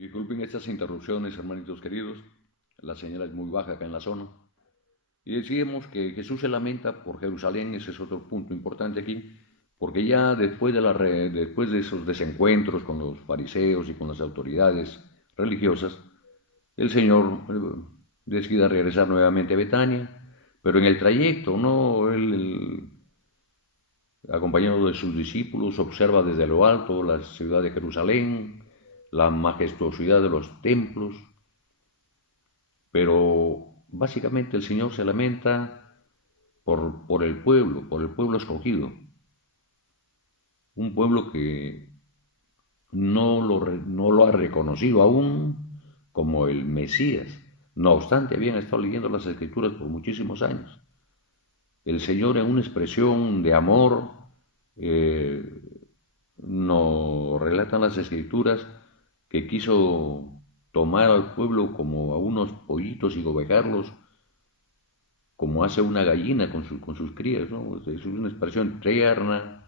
Disculpen estas interrupciones, hermanitos queridos. La señal es muy baja acá en la zona. Y decíamos que Jesús se lamenta por Jerusalén, ese es otro punto importante aquí, porque ya después de esos desencuentros con los fariseos y con las autoridades religiosas, el Señor decide regresar nuevamente a Betania, pero en el trayecto, ¿no? Él, acompañado de sus discípulos, observa desde lo alto la ciudad de Jerusalén, la majestuosidad de los templos, pero básicamente el Señor se lamenta por el pueblo escogido, un pueblo que no lo ha reconocido aún como el Mesías. No obstante, habían estado leyendo las Escrituras por muchísimos años. El Señor, en una expresión de amor, eh, nos relatan las Escrituras que quiso tomar al pueblo como a unos pollitos y gobejarlos como hace una gallina con sus crías, ¿no? Es una expresión tierna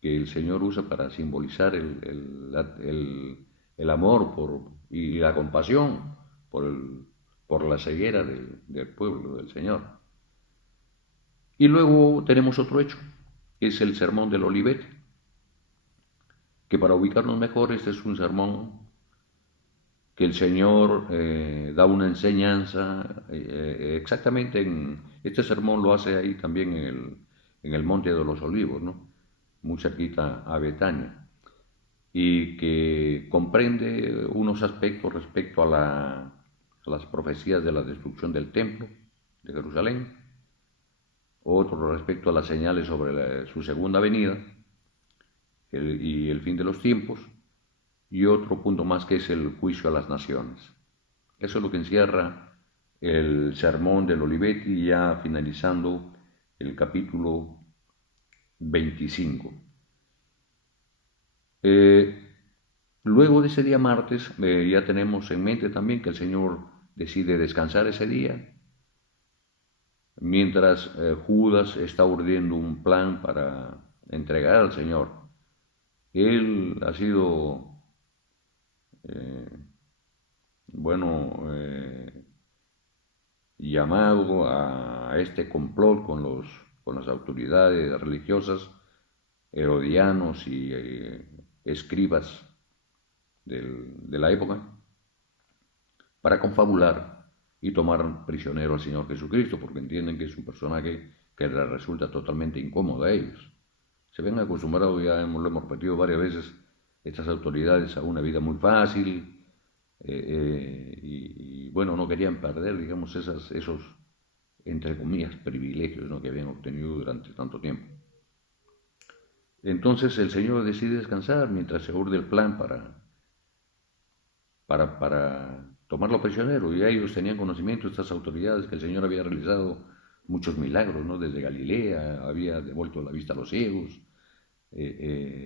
que el Señor usa para simbolizar el amor y la compasión por, por la ceguera del pueblo del Señor. Y luego tenemos otro hecho, que es el sermón del Olivete, que para ubicarnos mejor, este es un sermón que el Señor da una enseñanza, exactamente este sermón lo hace ahí también en el Monte de los Olivos, ¿no? Muy cerquita a Betania, y que comprende unos aspectos respecto a las profecías de la destrucción del templo de Jerusalén, otro respecto a las señales sobre su segunda venida y el fin de los tiempos, y otro punto más que es el juicio a las naciones. Eso es lo que encierra el sermón del Olivetti, ya finalizando el capítulo 25. Luego de ese día martes, ya tenemos en mente también que el Señor decide descansar ese día, mientras Judas está urdiendo un plan para entregar al Señor. Él ha sido, eh, bueno, llamado a este complot con las autoridades religiosas, herodianos y escribas de la época, para confabular y tomar prisionero al Señor Jesucristo, porque entienden que es un personaje que les resulta totalmente incómodo a ellos. Se ven acostumbrados, ya lo hemos repetido varias veces, estas autoridades a una vida muy fácil, bueno, no querían perder, digamos, esos, entre comillas, privilegios, ¿no?, que habían obtenido durante tanto tiempo. Entonces el Señor decide descansar mientras se urde el plan para tomarlo prisionero, y ellos tenían conocimiento, estas autoridades, que el Señor había realizado muchos milagros, ¿no? Desde Galilea, había devuelto la vista a los ciegos,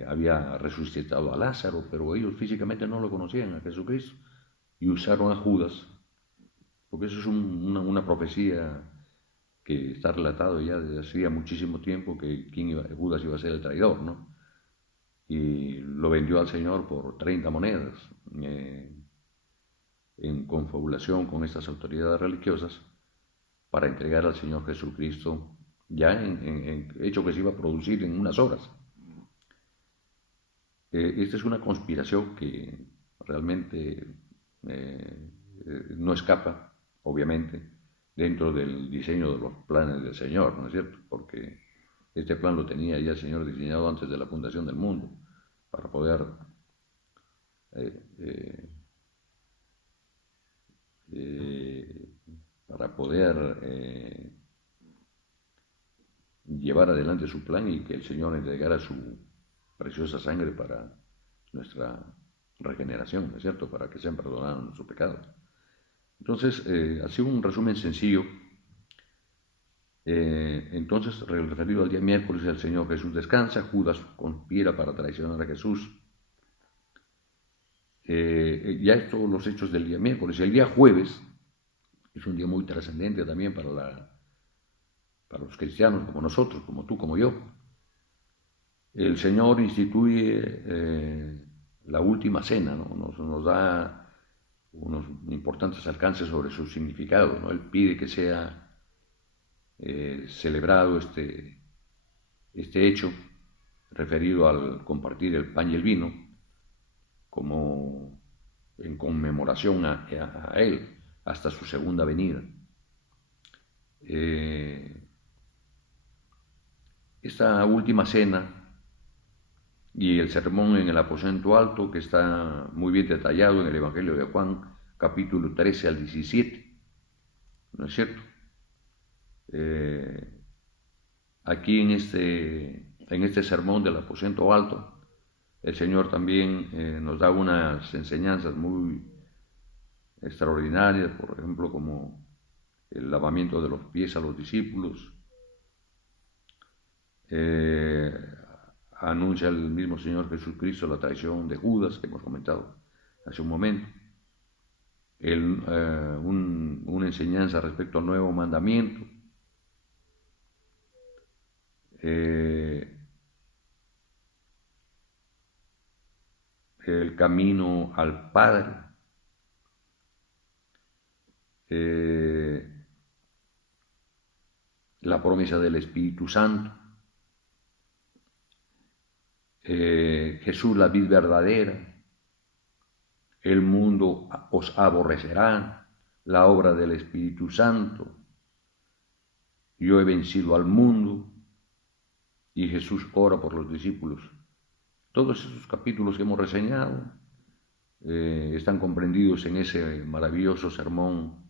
había resucitado a Lázaro, pero ellos físicamente no lo conocían a Jesucristo, y usaron a Judas, porque eso es una profecía que está relatado ya desde hacía muchísimo tiempo, que Judas iba a ser el traidor, ¿no? Y lo vendió al Señor por 30 monedas, en confabulación con estas autoridades religiosas, para entregar al Señor Jesucristo, ya en hecho que se iba a producir en unas horas. Esta es una conspiración que realmente no escapa, obviamente, dentro del diseño de los planes del Señor, ¿no es cierto? Porque este plan lo tenía ya el Señor diseñado antes de la fundación del mundo, para poder eh, eh, eh, para poder llevar adelante su plan y que el Señor entregara su preciosa sangre para nuestra regeneración, ¿no es cierto?, para que sean perdonados nuestros pecados. Entonces, así un resumen sencillo. Entonces, referido al día miércoles, el Señor Jesús descansa, Judas conspira para traicionar a Jesús. Ya es todos los hechos del día miércoles. El día jueves es un día muy trascendente también para los cristianos como nosotros, como tú, como yo. El Señor instituye la última cena, ¿no? Nos da unos importantes alcances sobre su significado, ¿no? Él pide que sea celebrado este hecho referido al compartir el pan y el vino como en conmemoración a él hasta su segunda venida. Esta última cena y el sermón en el aposento alto, que está muy bien detallado en el Evangelio de Juan, capítulo 13 al 17, ¿no es cierto? Aquí en este sermón del aposento alto, el Señor también nos da unas enseñanzas muy extraordinarias, por ejemplo, como el lavamiento de los pies a los discípulos. Anuncia el mismo Señor Jesucristo la traición de Judas, que hemos comentado hace un momento. Una enseñanza respecto al nuevo mandamiento. El camino al Padre. La promesa del Espíritu Santo. Jesús la vid verdadera. El mundo os aborrecerá. La obra del Espíritu Santo. Yo he vencido al mundo. Y Jesús ora por los discípulos. Todos esos capítulos que hemos reseñado están comprendidos en ese maravilloso sermón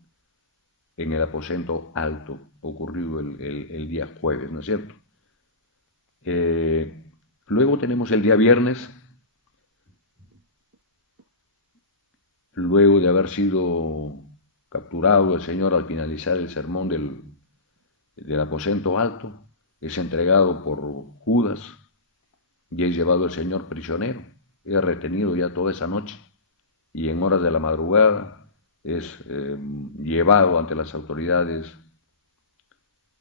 en el aposento alto, ocurrido el día jueves, ¿no es cierto? Luego tenemos el día viernes, luego de haber sido capturado el Señor al finalizar el sermón del aposento alto, es entregado por Judas y es llevado el Señor prisionero, es retenido ya toda esa noche y en horas de la madrugada es llevado ante las autoridades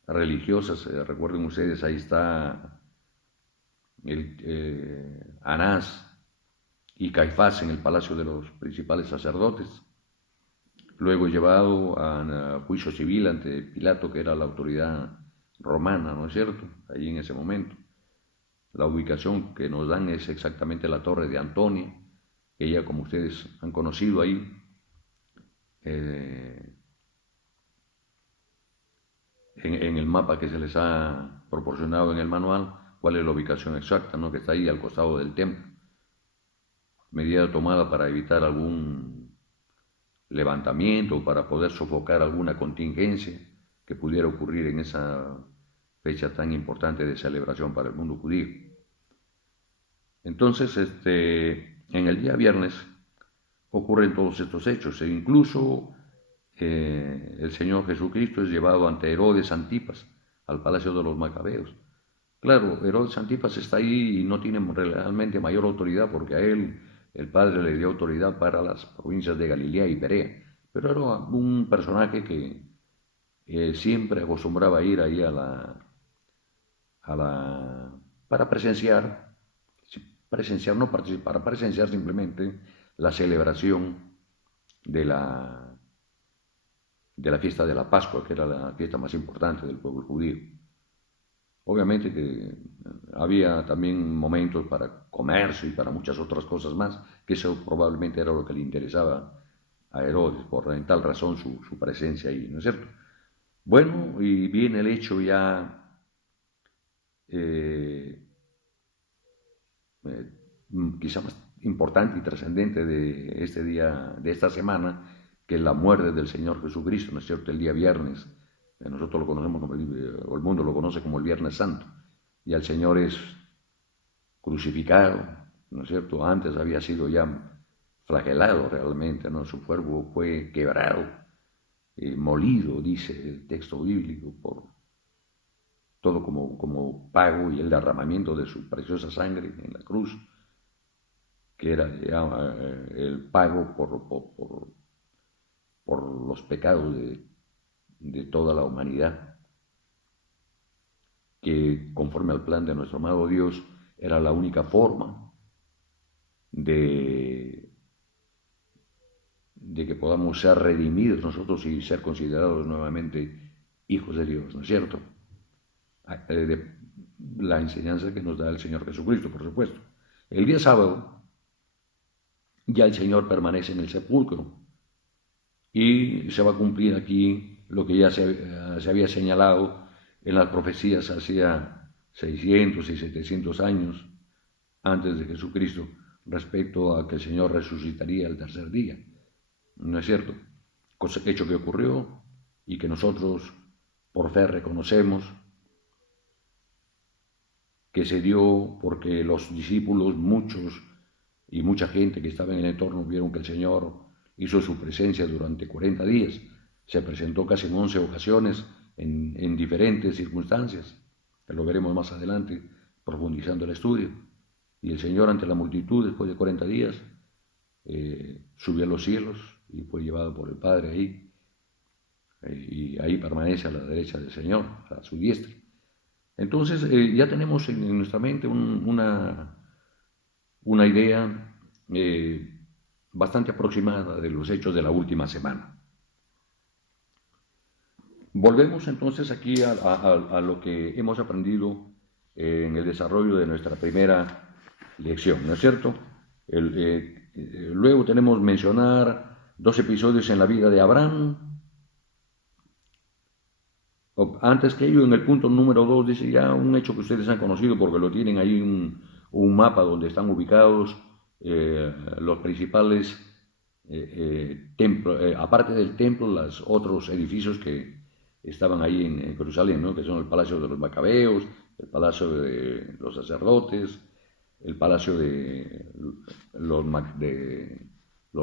religiosas. Recuerden ustedes, ahí está Anás y Caifás en el palacio de los principales sacerdotes. Luego llevado a juicio civil ante Pilato, que era la autoridad romana, ¿no es cierto? Allí en ese momento. La ubicación que nos dan es exactamente la torre de Antonia, que ya como ustedes han conocido ahí, en el mapa que se les ha proporcionado en el manual, cuál es la ubicación exacta, ¿no? Que está ahí al costado del templo. Medida tomada para evitar algún levantamiento, para poder sofocar alguna contingencia que pudiera ocurrir en esa fecha tan importante de celebración para el mundo judío. Entonces, en el día viernes ocurren todos estos hechos, e incluso el Señor Jesucristo es llevado ante Herodes Antipas, al palacio de los Macabeos. Claro, Herodes Antipas está ahí y no tiene realmente mayor autoridad porque a él el Padre le dio autoridad para las provincias de Galilea y Perea, pero era un personaje que siempre acostumbraba a ir ahí para presenciar, no participar, para presenciar simplemente la celebración de la fiesta de la Pascua, que era la fiesta más importante del pueblo judío. Obviamente que había también momentos para comercio y para muchas otras cosas más, que eso probablemente era lo que le interesaba a Herodes, por en tal razón su presencia ahí, ¿no es cierto? Bueno, y viene el hecho ya quizá más importante y trascendente de este día, de esta semana, que es la muerte del Señor Jesucristo, ¿no es cierto? El día viernes, nosotros lo conocemos como o el mundo lo conoce como el Viernes Santo, y el Señor es crucificado, ¿no es cierto? Antes había sido ya flagelado realmente, ¿no? Su cuerpo fue quebrado, molido, dice el texto bíblico, por todo como pago y el derramamiento de su preciosa sangre en la cruz, que era el pago por los pecados de toda la humanidad, que conforme al plan de nuestro amado Dios era la única forma de, de que podamos ser redimidos nosotros y ser considerados nuevamente hijos de Dios, ¿no es cierto? De la enseñanza que nos da el Señor Jesucristo, por supuesto. El día sábado ya el Señor permanece en el sepulcro y se va a cumplir aquí lo que ya se había señalado en las profecías hacía 600 y 700 años antes de Jesucristo respecto a que el Señor resucitaría el tercer día. ¿No es cierto? Hecho que ocurrió y que nosotros por fe reconocemos que se dio porque los discípulos, muchos y mucha gente que estaba en el entorno, vieron que el Señor hizo su presencia durante 40 días. Se presentó casi en 11 ocasiones en diferentes circunstancias, que lo veremos más adelante profundizando el estudio. Y el Señor ante la multitud, después de 40 días, subió a los cielos y fue llevado por el Padre ahí, y ahí permanece a la derecha del Señor, a su diestra. Entonces ya tenemos en nuestra mente una idea bastante aproximada de los hechos de la última semana. Volvemos entonces aquí a lo que hemos aprendido en el desarrollo de nuestra primera lección, ¿no es cierto? Luego tenemos mencionar 2 episodios en la vida de Abraham. Antes que ello, en el punto número 2 dice ya un hecho que ustedes han conocido porque lo tienen ahí un mapa donde están ubicados los principales templos, aparte del templo, los otros edificios que estaban ahí en Jerusalén, ¿no? Que son el Palacio de los Macabeos, el Palacio de los Sacerdotes, el Palacio de los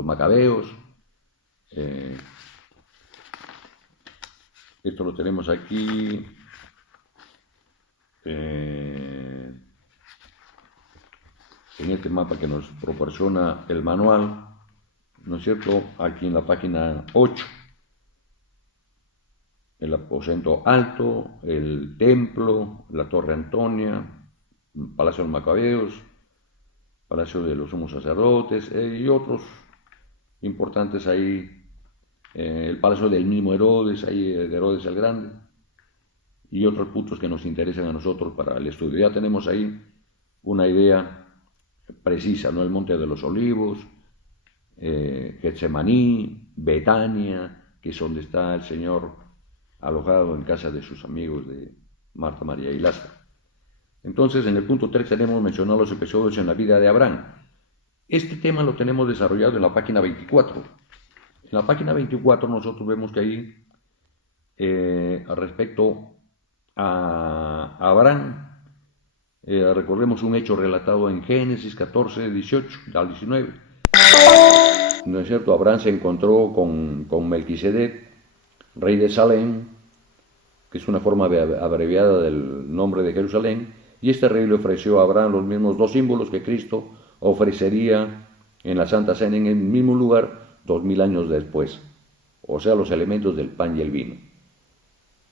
Macabeos. Esto lo tenemos aquí en este mapa que nos proporciona el manual, ¿no es cierto? Aquí en la página 8. El aposento alto, el templo, la Torre Antonia, Palacio de los Macabeos, Palacio de los Sumos Sacerdotes y otros importantes ahí. El palacio del mismo Herodes, ahí de Herodes el Grande, y otros puntos que nos interesan a nosotros para el estudio. Ya tenemos ahí una idea precisa, ¿no? El Monte de los Olivos, Getsemaní, Betania, que es donde está el Señor alojado en casa de sus amigos de Marta, María y Lázaro. Entonces, en el punto 3 tenemos mencionado los episodios en la vida de Abraham. Este tema lo tenemos desarrollado en la página 24. En la página 24 nosotros vemos que ahí, respecto a Abraham, recordemos un hecho relatado en Génesis 14, 18 al 19. ¿No es cierto? Abraham se encontró con Melquisedec, rey de Salem, que es una forma abreviada del nombre de Jerusalén, y este rey le ofreció a Abraham los mismos 2 símbolos que Cristo ofrecería en la Santa Cena en el mismo lugar 2000 años después, o sea, los elementos del pan y el vino.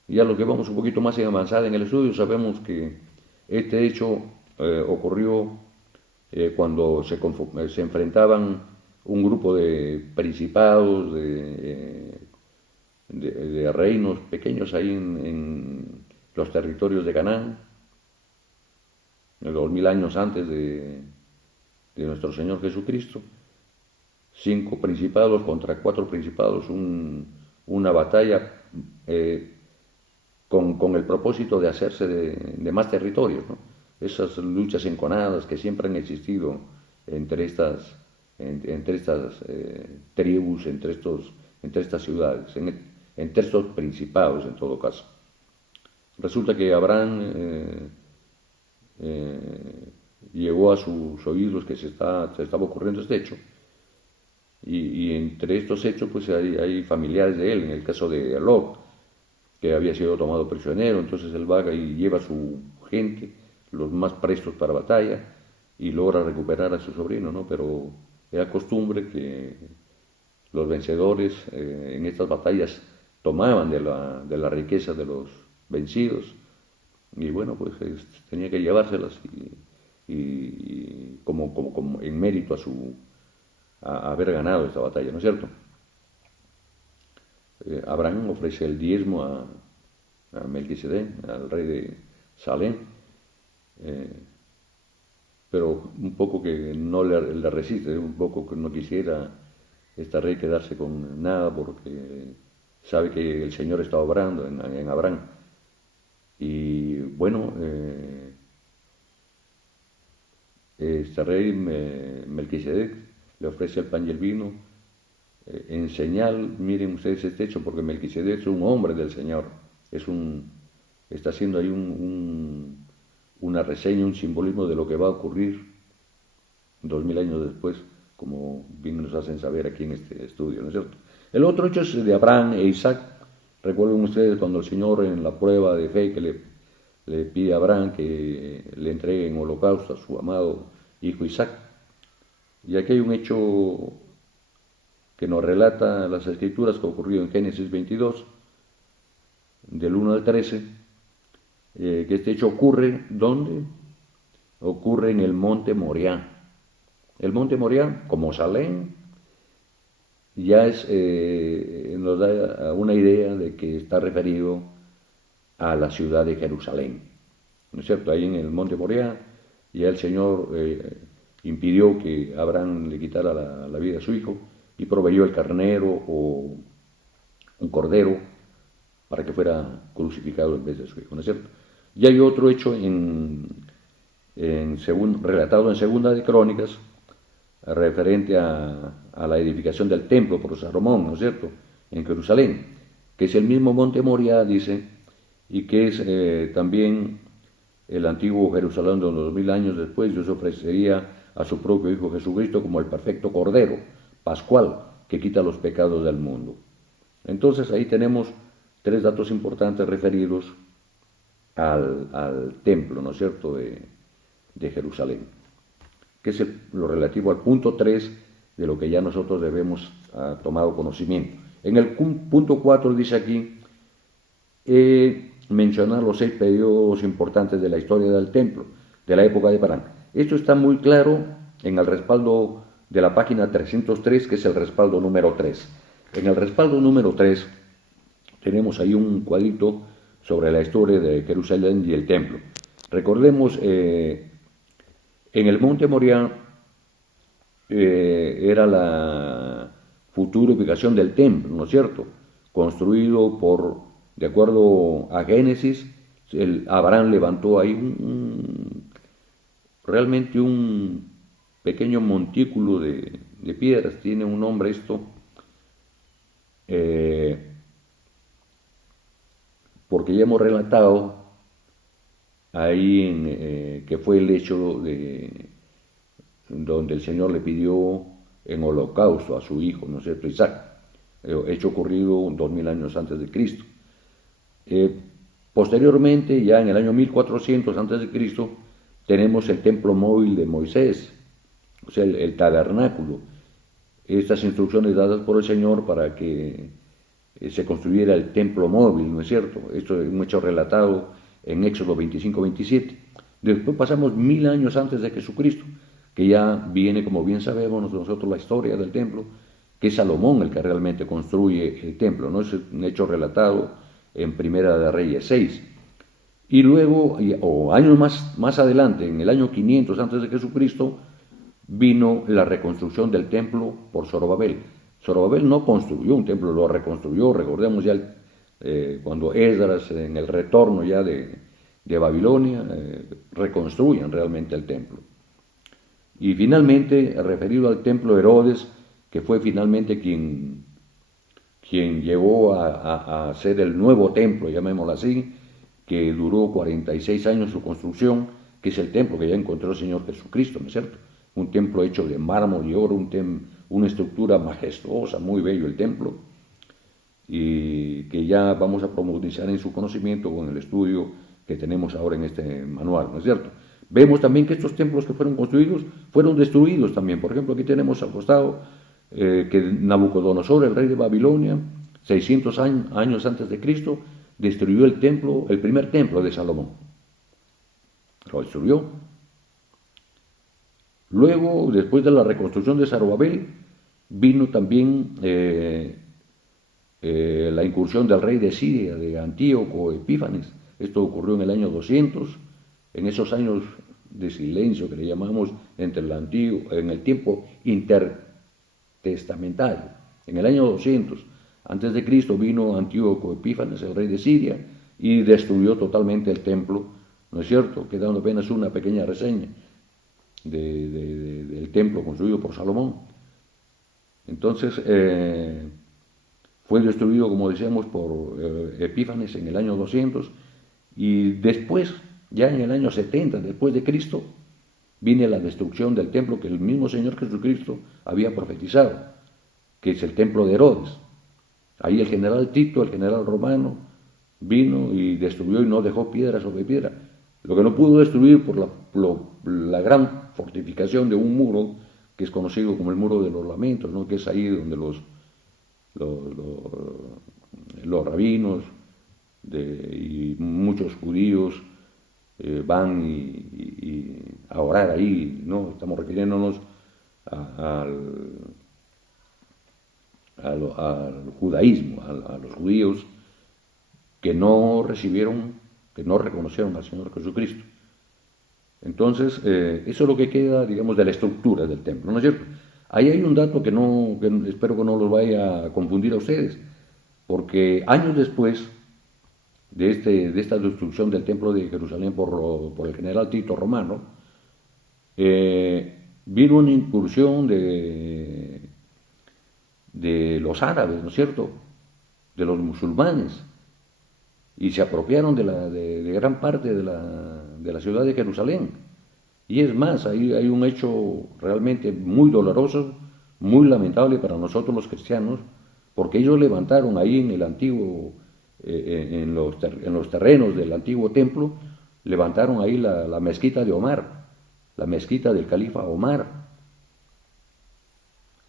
Y ya lo que vamos un poquito más en avanzada en el estudio, sabemos que este hecho ocurrió cuando se enfrentaban un grupo de principados, de reinos pequeños ahí en los territorios de Canaán, 2000 años antes de nuestro Señor Jesucristo. 5 principados contra 4 principados, una batalla con el propósito de hacerse de más territorios, ¿no? Esas luchas enconadas que siempre han existido entre estas tribus, entre estas ciudades, entre estos principados en todo caso. Resulta que Abraham llegó a sus oídos que se estaba ocurriendo este hecho. Y entre estos hechos pues hay familiares de él, en el caso de Lot, que había sido tomado prisionero. Entonces él va y lleva a su gente, los más prestos para batalla, y logra recuperar a su sobrino, ¿no? Pero era costumbre que los vencedores en estas batallas tomaban de la riqueza de los vencidos, y bueno, pues tenía que llevárselas, y como en mérito a haber ganado esta batalla, ¿no es cierto? Abraham ofrece el diezmo a Melquisedec, al rey de Salem, pero un poco que no le resiste, un poco que no quisiera este rey quedarse con nada porque sabe que el Señor está obrando en Abraham. Y bueno, este rey Melquisedec le ofrece el pan y el vino en señal, miren ustedes este hecho, porque Melquisedec es un hombre del Señor, está haciendo ahí una reseña, un simbolismo de lo que va a ocurrir 2000 años después, como bien nos hacen saber aquí en este estudio, ¿no es cierto? El otro hecho es de Abraham e Isaac. Recuerden ustedes cuando el Señor en la prueba de fe que le pide a Abraham que le entregue en holocausto a su amado hijo Isaac. Y aquí hay un hecho que nos relata las escrituras que ocurrió en Génesis 22, del 1 al 13, que este hecho ocurre, ¿dónde? Ocurre en el monte Moriah. El monte Moriah, como Salem, ya nos da una idea de que está referido a la ciudad de Jerusalén, ¿no es cierto? Ahí en el monte Moriah, ya el Señor impidió que Abraham le quitara la vida a su hijo y proveyó el carnero o un cordero para que fuera crucificado en vez de su hijo, ¿no es cierto? Y hay otro hecho relatado en Segunda de Crónicas, referente a la edificación del templo por Salomón, ¿no es cierto?, en Jerusalén, que es el mismo monte Moriah, dice, y que es también el antiguo Jerusalén de unos 2000 años después. Dios ofrecería a su propio Hijo Jesucristo como el perfecto Cordero Pascual que quita los pecados del mundo. Entonces ahí tenemos tres datos importantes referidos al templo, ¿no es cierto?, de Jerusalén, que es lo relativo al punto 3 de lo que ya nosotros debemos tomado conocimiento. En el punto 4 dice aquí, mencionar los 6 periodos importantes de la historia del templo, de la época de Abraham. Esto está muy claro en el respaldo de la página 303, que es el respaldo número 3. En el respaldo número 3 tenemos ahí un cuadrito sobre la historia de Jerusalén y el templo. Recordemos, en el monte Moriah era la futura ubicación del templo, ¿no es cierto?, construido de acuerdo a Génesis, Abraham levantó ahí realmente un pequeño montículo de piedras, tiene un nombre esto, porque ya hemos relatado ahí que fue el hecho donde el Señor le pidió en holocausto a su hijo, ¿no es cierto?, Isaac, hecho ocurrido 2000 años antes de Cristo. Posteriormente, ya en el año 1400 antes de Cristo, tenemos el templo móvil de Moisés, o sea, el tabernáculo. Estas instrucciones dadas por el Señor para que se construyera el templo móvil, ¿no es cierto? Esto es un hecho relatado en Éxodo 25-27. Después pasamos 1000 años antes de Jesucristo, que ya viene, como bien sabemos nosotros, la historia del templo, que es Salomón el que realmente construye el templo, ¿no? Es un hecho relatado en Primera de Reyes 6. Y luego, o años más adelante, en el año 500 antes de Jesucristo, vino la reconstrucción del templo por Zorobabel. Zorobabel no construyó un templo, lo reconstruyó. Recordemos ya cuando Esdras, en el retorno ya de Babilonia, reconstruyen realmente el templo. Y finalmente, referido al templo, Herodes, que fue finalmente quien llegó a ser el nuevo templo, llamémoslo así, que duró 46 años su construcción, que es el templo que ya encontró el Señor Jesucristo, ¿no es cierto? Un templo hecho de mármol y oro, una estructura majestuosa, muy bello el templo, y que ya vamos a profundizar en su conocimiento con el estudio que tenemos ahora en este manual, ¿no es cierto? Vemos también que estos templos que fueron construidos fueron destruidos también. Por ejemplo, aquí tenemos al costado que Nabucodonosor, el rey de Babilonia, 600 años antes de Cristo, destruyó el primer templo de Salomón. Lo destruyó. Luego, después de la reconstrucción de Zorobabel, vino también la incursión del rey de Siria, de Antíoco Epífanes. Esto ocurrió en el año 200, en esos años de silencio que le llamamos entre el antiguo, en el tiempo intertestamentario. En el año 200 antes de Cristo vino Antíoco Epífanes, el rey de Siria, y destruyó totalmente el templo, ¿no es cierto? Quedando apenas una pequeña reseña del templo construido por Salomón. Entonces, fue destruido, como decíamos, por Epífanes en el año 200, y después, ya en el año 70 después de Cristo, viene la destrucción del templo que el mismo Señor Jesucristo había profetizado, que es el templo de Herodes. Ahí el general Tito, el general romano, vino y destruyó y no dejó piedra sobre piedra. Lo que no pudo destruir por la gran fortificación de un muro que es conocido como el Muro de los Lamentos, ¿no? Que es ahí donde los rabinos y muchos judíos van a orar ahí, ¿no? Estamos refiriéndonos al judaísmo, a los judíos que no recibieron, que no reconocieron al Señor Jesucristo. Entonces, eso es lo que queda, digamos, de la estructura del templo, ¿no es cierto? Ahí hay un dato que espero que no los vaya a confundir a ustedes, porque años después de esta destrucción del templo de Jerusalén por el general Tito romano, vino una incursión de los árabes, ¿no es cierto?, de los musulmanes, y se apropiaron de gran parte de la ciudad de Jerusalén. Y es más, hay un hecho realmente muy doloroso, muy lamentable para nosotros los cristianos, porque ellos levantaron ahí en el antiguo, en los terrenos del antiguo templo, levantaron ahí la mezquita de Omar, la mezquita del califa Omar.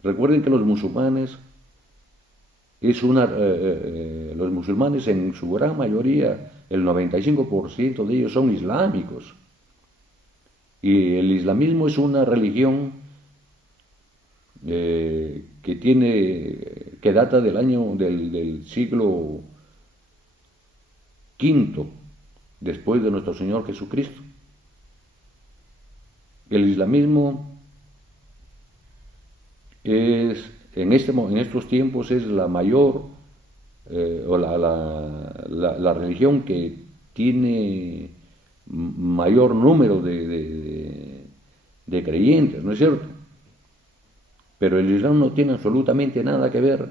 Recuerden que los musulmanes los musulmanes en su gran mayoría, el 95% de ellos son islámicos. Y el islamismo es una religión que data del siglo V después de nuestro Señor Jesucristo. El islamismo en estos tiempos es la mayor o la religión que tiene mayor número de creyentes, ¿no es cierto? Pero el Islam no tiene absolutamente nada que ver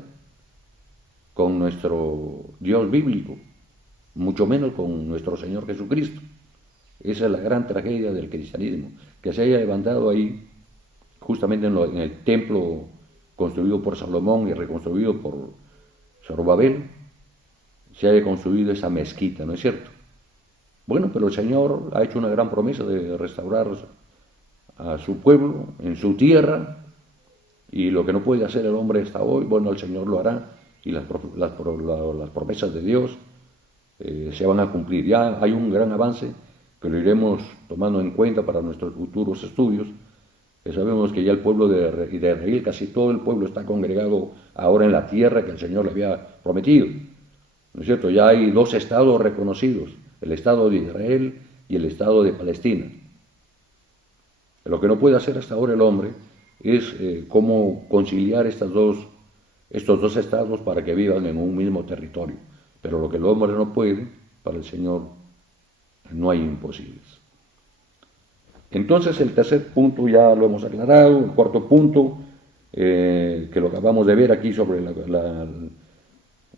con nuestro Dios bíblico, mucho menos con nuestro Señor Jesucristo. Esa es la gran tragedia del cristianismo, que se haya levantado ahí, justamente en el templo construido por Salomón y reconstruido por Zorobabel, se haya construido esa mezquita, ¿no es cierto? Bueno, pero el Señor ha hecho una gran promesa de restaurar a su pueblo en su tierra, y lo que no puede hacer el hombre hasta hoy, bueno, el Señor lo hará, y las promesas de Dios se van a cumplir. Ya hay un gran avance que lo iremos tomando en cuenta para nuestros futuros estudios. Sabemos que ya el pueblo de Israel, casi todo el pueblo está congregado ahora en la tierra que el Señor le había prometido, ¿no es cierto? Ya hay dos estados reconocidos, el Estado de Israel y el Estado de Palestina. Lo que no puede hacer hasta ahora el hombre es cómo conciliar estos dos estados para que vivan en un mismo territorio. Pero lo que el hombre no puede, para el Señor no hay imposibles. Entonces el tercer punto ya lo hemos aclarado. El cuarto punto, que lo acabamos de ver aquí sobre